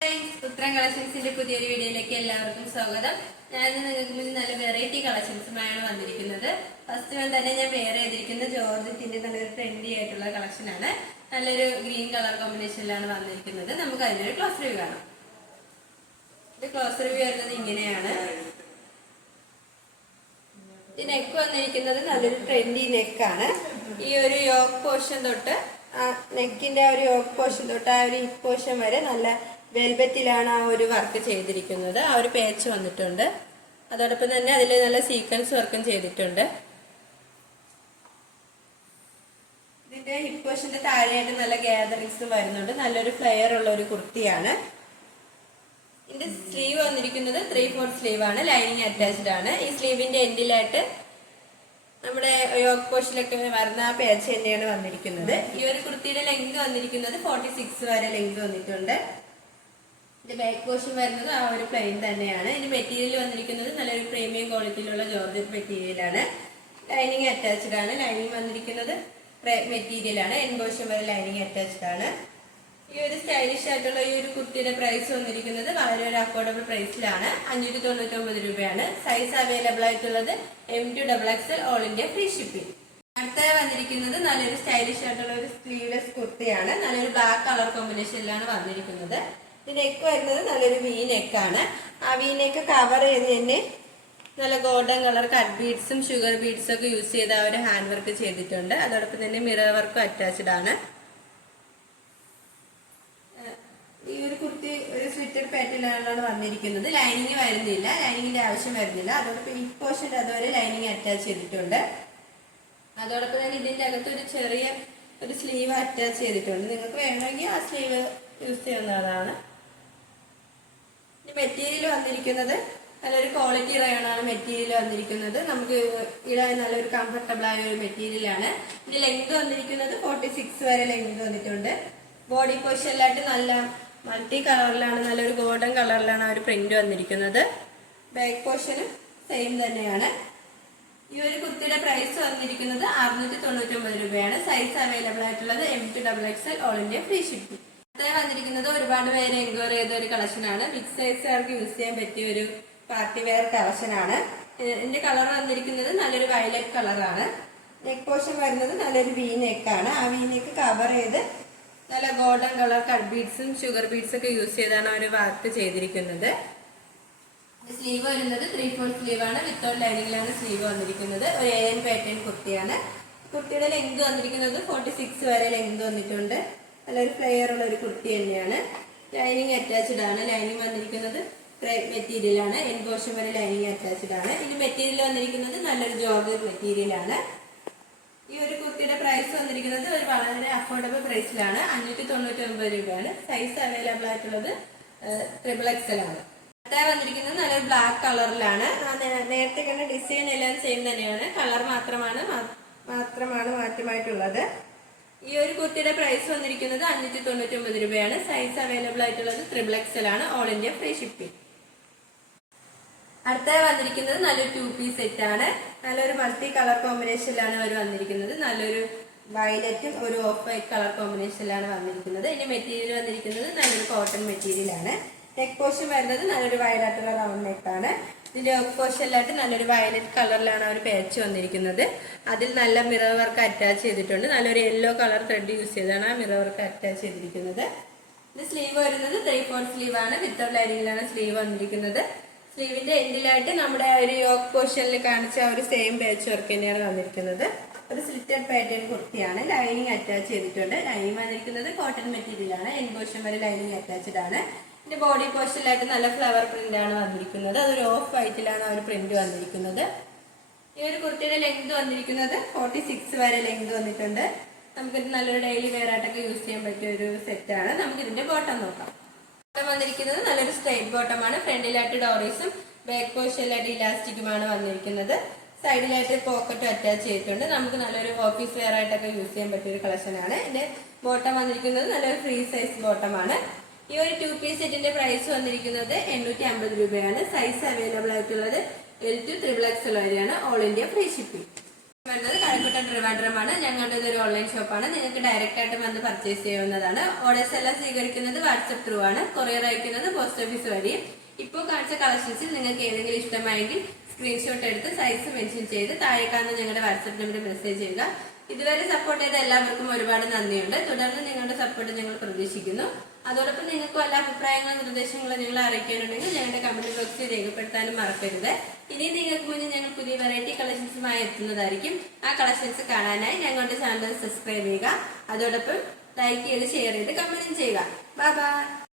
ഉത്തരം കളക്ഷൻസിന്റെ പുതിയൊരു വീഡിയോയിലേക്ക് എല്ലാവർക്കും സ്വാഗതം. ഞാൻ നിങ്ങൾക്ക് മുന്നിൽ നല്ല വെറൈറ്റി കളക്ഷൻസുമായാണ് വന്നിരിക്കുന്നത്. ഫസ്റ്റ് വൺ തന്നെ ഞാൻ വെയർ ചെയ്തിരിക്കുന്ന ജോർജറ്റിന്റെ നല്ലൊരു ട്രെൻഡി ആയിട്ടുള്ള കളക്ഷൻ ആണ്. നല്ലൊരു ഗ്രീൻ കളർ കോമ്പിനേഷനിലാണ് വന്നിരിക്കുന്നത്. നമുക്ക് അതിനൊരു ക്ലോസ് റിവ്യൂ കാണാം. ഇത് ക്ലോസ് റിവ്യൂ വരുന്നത് ഇങ്ങനെയാണ്. ഈ നെക്ക് വന്നിരിക്കുന്നത് നല്ലൊരു ട്രെൻഡി നെക്കാണ്. ഈ ഒരു യോക്ക് പോർഷൻ തൊട്ട് നെക്കിന്റെ ആ ഒരു യോക്ക് പോർഷൻ തൊട്ട് ആ ഒരു ഹിപ്പ് പോർഷൻ വരെ നല്ല വെൽവെറ്റിലാണ് ആ ഒരു വർക്ക് ചെയ്തിരിക്കുന്നത്. ആ ഒരു പേച്ച് വന്നിട്ടുണ്ട്. അതോടൊപ്പം തന്നെ അതിൽ നല്ല സീക്വൻസ് വർക്കും ചെയ്തിട്ടുണ്ട്. ഇതിന്റെ ഹിപ്പ് പോർഷന്റെ താഴെയായിട്ട് നല്ല ഗ്യാദറിങ്സും വരുന്നുണ്ട്. നല്ലൊരു ഫ്ലെയർ ഉള്ള ഒരു കുർത്തിയാണ്. ഇതിന്റെ സ്ലീവ് വന്നിരിക്കുന്നത് 3/4 സ്ലീവ് ആണ്. ലൈനിങ് അറ്റാച്ച്ഡ് ആണ്. ഈ സ്ലീവിന്റെ എൻഡിലായിട്ട് നമ്മുടെ യോക്ക് പോർഷനിലൊക്കെ വരുന്ന ആ പേച്ച് തന്നെയാണ് വന്നിരിക്കുന്നത്. ഈ ഒരു കുർത്തിയുടെ ലെങ്ത് വന്നിരിക്കുന്നത് 46 വരെ ലെങ്ത് വന്നിട്ടുണ്ട്. ഇതിന്റെ ബാക്ക് പോർഷൻ വരുന്നത് ആ ഒരു പ്ലെയിൻ തന്നെയാണ്. ഇതിന്റെ മെറ്റീരിയൽ വന്നിരിക്കുന്നത് നല്ലൊരു പ്രീമിയം ക്വാളിറ്റിയിലുള്ള ജോർജറ്റ് മെറ്റീരിയലാണ്. ലൈനിങ് അറ്റാച്ച്ഡ് ആണ്. ലൈനിങ് വന്നിരിക്കുന്നത് മെറ്റീരിയൽ ആണ്. എൻ പോർഷൻ വരെ ലൈനിങ് അറ്റാച്ച്ഡ് ആണ്. ഈ ഒരു സ്റ്റൈലിഷ് ആയിട്ടുള്ള ഈ ഒരു കുർത്തിയുടെ പ്രൈസ് വന്നിരിക്കുന്നത് വളരെ ഒരു അഫോർഡബിൾ പ്രൈസിലാണ്. 599 രൂപയാണ്. സൈസ് അവൈലബിൾ ആയിട്ടുള്ളത് M2XXL all India free shipping. അടുത്തായി വന്നിരിക്കുന്നത് നല്ലൊരു സ്റ്റൈലിഷ് ആയിട്ടുള്ള ഒരു സ്ലീവ്ലെസ് കുർത്തിയാണ്. നല്ലൊരു ബ്ലാക്ക് കളർ കോമ്പിനേഷനിലാണ് വന്നിരിക്കുന്നത്. ഈ നെക്ക് വരുന്നത് നല്ലൊരു വി നെക്കാണ്. ആ വി നെക്ക് കവർ ചെയ്ത് തന്നെ നല്ല ഗോൾഡൻ കളർ കട്ട് ബീഡ്സും ഷുഗർ ബീഡ്സും ഒക്കെ യൂസ് ചെയ്ത് ആ ഒരു ഹാൻഡ് വർക്ക് ചെയ്തിട്ടുണ്ട്. അതോടൊപ്പം തന്നെ മിറർ വർക്കും അറ്റാച്ച്ഡ് ആണ്. ഈ ഒരു കുർത്തി ഒരു സ്ലിറ്റഡ് പാറ്റേണിലാണ് വന്നിരിക്കുന്നത്. ലൈനിങ് വരുന്നില്ല, ലൈനിങ്ങിന്റെ ആവശ്യം വരുന്നില്ല. അതോടൊപ്പം ഹിപ്പ് പോർഷന്റെ അതുവരെ ലൈനിങ് അറ്റാച്ച് ചെയ്തിട്ടുണ്ട്. അതോടൊപ്പം തന്നെ ഇതിന്റെ അകത്ത് ഒരു ചെറിയ ഒരു സ്ലീവ് അറ്റാച്ച് ചെയ്തിട്ടുണ്ട്. നിങ്ങൾക്ക് വേണമെങ്കിൽ ആ സ്ലീവ് യൂസ് ചെയ്യുന്നതാണ്. മെറ്റീരിയൽ വന്നിരിക്കുന്നത് നല്ലൊരു ക്വാളിറ്റി റയോണാണ് മെറ്റീരിയൽ വന്നിരിക്കുന്നത്. നമുക്ക് ഇടാൻ നല്ലൊരു കംഫർട്ടബിൾ ആയ ഒരു മെറ്റീരിയലാണ്. ഇതിന്റെ ലെങ്ത് വന്നിരിക്കുന്നത് 46 വരെ ലെങ്ത് വന്നിട്ടുണ്ട്. ബോഡി പോർഷനിലായിട്ട് നല്ല മൾട്ടി കളറിലാണ്, നല്ലൊരു ഗോൾഡൻ കളറിലാണ് ആ ഒരു പ്രിന്റ് വന്നിരിക്കുന്നത്. ബാക്ക് പോർഷനും സെയിം തന്നെയാണ്. ഈ ഒരു കുർത്തിയുടെ പ്രൈസ് വന്നിരിക്കുന്നത് 699 രൂപയാണ്. സൈസ് അവൈലബിൾ ആയിട്ടുള്ളത് M2XXL all India free shipping. വന്നിരിക്കുന്നത് ഒരുപാട് പേര് എൻക്വയറി ചെയ്ത ഒരു കളക്ഷനാണ്. ബിഗ് സൈസുകാർക്ക് യൂസ് ചെയ്യാൻ പറ്റിയ ഒരു പാർട്ടി വെയർ കളക്ഷനാണ്. ഇതിന്റെ കളർ വന്നിരിക്കുന്നത് നല്ലൊരു വയലറ്റ് കളറാണ്. നെക്ക് പോർഷൻ വരുന്നത് നല്ലൊരു വി നെക്കാണ്. ആ വി നെക്ക് കവർ ചെയ്ത് നല്ല ഗോൾഡൻ കളർ കട്ട് ബീഡ്സും ഷുഗർ ബീഡ്സും ഒക്കെ യൂസ് ചെയ്താണ് ഒരു വർക്ക് ചെയ്തിരിക്കുന്നത്. സ്ലീവ് വരുന്നത് 3/4 സ്ലീവ് ആണ്. വിത്തൗട്ട് ലൈനിങ്ങിലാണ് സ്ലീവ് വന്നിരിക്കുന്നത്. ഒരു AN പാറ്റേൺ കുർത്തിയാണ്. കുർത്തിയുടെ ലെങ്ത് വന്നിരിക്കുന്നത് 46 വരെ ലെങ്ത് വന്നിട്ടുണ്ട്. നല്ലൊരു ഫ്ലെയർ ഉള്ള ഒരു കുർത്തി തന്നെയാണ്. ലൈനിങ് അറ്റാച്ച്ഡ് ആണ്. ലൈനിങ് വന്നിരിക്കുന്നത് മെറ്റീരിയൽ ആണ്. എൻ പോർഷൻ വരെ ലൈനിങ് അറ്റാച്ച്ഡ് ആണ്. ഇതിന് മെറ്റീരിയൽ വന്നിരിക്കുന്നത് നല്ലൊരു ജോർജറ്റ് മെറ്റീരിയൽ ആണ്. ഈ ഒരു കുർത്തിയുടെ പ്രൈസ് വന്നിരിക്കുന്നത് ഒരു വളരെ അഫോർഡബിൾ പ്രൈസിലാണ്. 599 രൂപയാണ്. സൈസ് അവൈലബിൾ ആയിട്ടുള്ളത് XXL ആണ്. അടുത്തായി വന്നിരിക്കുന്നത് നല്ലൊരു ബ്ലാക്ക് കളറിലാണ്. നേരത്തെ കണ്ട ഡിസൈൻ എല്ലാം സെയിം തന്നെയാണ്. കളർ മാത്രമാണ് മാറ്റമായിട്ടുള്ളത്. ഈ ഒരു കുർത്തിയുടെ പ്രൈസ് വന്നിരിക്കുന്നത് 599 രൂപയാണ്. സൈസ് അവൈലബിൾ ആയിട്ടുള്ളത് XXL ആണ്. All India free shipping. അടുത്തായി വന്നിരിക്കുന്നത് നല്ലൊരു 2 പീസ് സെറ്റ് ആണ്. നല്ലൊരു മൾട്ടി കളർ കോമ്പിനേഷനിലാണ് അവർ വന്നിരിക്കുന്നത്. നല്ലൊരു വയലറ്റും ഒരു ഓഫ് വൈറ്റ് കളർ കോമ്പിനേഷനിലാണ് വന്നിരിക്കുന്നത്. ഇതിന്റെ മെറ്റീരിയൽ വന്നിരിക്കുന്നത് നല്ലൊരു കോട്ടൺ മെറ്റീരിയൽ ആണ്. നെക്ക് പോർഷൻ വരുന്നത് നല്ലൊരു വയലറ്റുള്ള റൗണ്ട് നെക്കാണ്. ഇതിന്റെ ഓഫ് പോർഷനിലായിട്ട് നല്ലൊരു വയലറ്റ് കളറിലാണ് ഒരു പേച്ച് വന്നിരിക്കുന്നത്. അതിൽ നല്ല മിറർ വർക്ക് അറ്റാച്ച് ചെയ്തിട്ടുണ്ട്. നല്ലൊരു യെല്ലോ കളർ ത്രെഡ് യൂസ് ചെയ്താണ് ആ മിറർ വർക്ക് അറ്റാച്ച് ചെയ്തിരിക്കുന്നത്. ഇത് സ്ലീവ് വരുന്നത് 3/4 സ്ലീവ് ആണ്. വിത്തൗട്ട് ലൈനിങ്ങിലാണ് സ്ലീവ് വന്നിരിക്കുന്നത്. സ്ലീവിന്റെ എൻഡിലായിട്ട് നമ്മുടെ ഒരു യോക്ക് പോർഷനിൽ കാണിച്ച ഒരു സെയിം പേച്ച് വർക്ക് തന്നെയാണ് വന്നിരിക്കുന്നത്. ഒരു സ്ലിറ്റഡ് പാറ്റേൺ കുർത്തിയാണ്. ലൈനിങ് അറ്റാച്ച് ചെയ്തിട്ടുണ്ട്. ലൈനിങ് വന്നിരിക്കുന്നത് കോട്ടൺ മെറ്റീരിയൽ ആണ്. എൻ പോർഷൻ വരെ ലൈനിങ് അറ്റാച്ച്ഡ് ആണ്. ഇതിന്റെ ബോഡി പോർഷനിലായിട്ട് നല്ല ഫ്ലവർ പ്രിന്റ് ആണ് വന്നിരിക്കുന്നത്. അതൊരു ഓഫ് വൈറ്റിലാണ് ആ ഒരു പ്രിന്റ് വന്നിരിക്കുന്നത്. ഈ ഒരു കുർത്തിയുടെ ലെങ്ത് വന്നിരിക്കുന്നത് 46 വരെ ലെങ്ത് വന്നിട്ടുണ്ട്. നമുക്കിത് നല്ലൊരു ഡെയിലി വെയർ ആയിട്ടൊക്കെ യൂസ് ചെയ്യാൻ പറ്റിയ ഒരു സെറ്റാണ്. നമുക്ക് ഇതിന്റെ ബോട്ടം നോക്കാം. ബോട്ടം വന്നിരിക്കുന്നത് നല്ലൊരു സ്ട്രൈറ്റ് ബോട്ടമാണ്. ഫ്രണ്ടിലായിട്ട് ഡോറീസും ബാക്ക് പോർഷനിലായിട്ട് ഇലാസ്റ്റിക്കുമാണ് വന്നിരിക്കുന്നത്. സൈഡിലായിട്ട് പോക്കറ്റും അറ്റാച്ച് ചെയ്തിട്ടുണ്ട്. നമുക്ക് നല്ലൊരു ഓഫീസ് വെയർ ആയിട്ടൊക്കെ യൂസ് ചെയ്യാൻ പറ്റിയ ഒരു കളക്ഷനാണ്. ഇതിന്റെ ബോട്ടം വന്നിരിക്കുന്നത് നല്ലൊരു ഫ്രീ സൈസ് ബോട്ടമാണ്. ഈ ഒരു 2 പീസ് സെറ്റിന്റെ പ്രൈസ് വന്നിരിക്കുന്നത് 850 രൂപയാണ്. സൈസ് അവൈലബിൾ ആയിട്ടുള്ളത് L2 XXL വരെയാണ്. All India free shipping. വരുന്നത് കഴക്കൂട്ടം ട്രിവാൻഡ്രമാണ്. ഞങ്ങളുടെ ഇതൊരു ഓൺലൈൻ ഷോപ്പാണ്. നിങ്ങൾക്ക് ഡയറക്റ്റ് ആയിട്ട് വന്ന് പർച്ചേസ് ചെയ്യാവുന്നതാണ്. ഓർഡേഴ്സ് എല്ലാം സ്വീകരിക്കുന്നത് വാട്സപ്പ് ത്രൂ ആണ്. കൊറിയർ അയക്കുന്നത് പോസ്റ്റ് ഓഫീസ് വഴി. ഇപ്പോൾ കാണിച്ച കളക്ഷൻസിൽ നിങ്ങൾക്ക് ഏതെങ്കിലും ഇഷ്ടമായെങ്കിൽ സ്ക്രീൻഷോട്ട് എടുത്ത് സൈസ് മെൻഷൻ ചെയ്ത് താഴെ കാണുന്ന ഞങ്ങളുടെ വാട്സപ്പ് നമ്പറിൽ മെസ്സേജ് ചെയ്യുക. ഇതുവരെ സപ്പോർട്ട് ചെയ്ത എല്ലാവർക്കും ഒരുപാട് നന്ദിയുണ്ട്. തുടർന്ന് നിങ്ങളുടെ സപ്പോർട്ട് ഞങ്ങൾ പ്രതീക്ഷിക്കുന്നു. അതോടൊപ്പം നിങ്ങൾക്കും എല്ലാ അഭിപ്രായങ്ങളും നിർദ്ദേശങ്ങളും ഞങ്ങളെ അറിയിക്കാനുണ്ടെങ്കിൽ ഞങ്ങളുടെ കമന്റ് ബോക്സിൽ രേഖപ്പെടുത്താനും മറക്കരുത്. ഇനി നിങ്ങൾക്ക് മുന്നിൽ ഞങ്ങൾ പുതിയ വെറൈറ്റി കളക്ഷൻസുമായി എത്തുന്നതായിരിക്കും. ആ കളക്ഷൻസ് കാണാനായി ഞങ്ങളുടെ ചാനൽ സബ്സ്ക്രൈബ് ചെയ്യുക. അതോടൊപ്പം ലൈക്ക് ചെയ്ത് ഷെയർ ചെയ്ത് കമന്റ് ചെയ്യുക. Bye bye.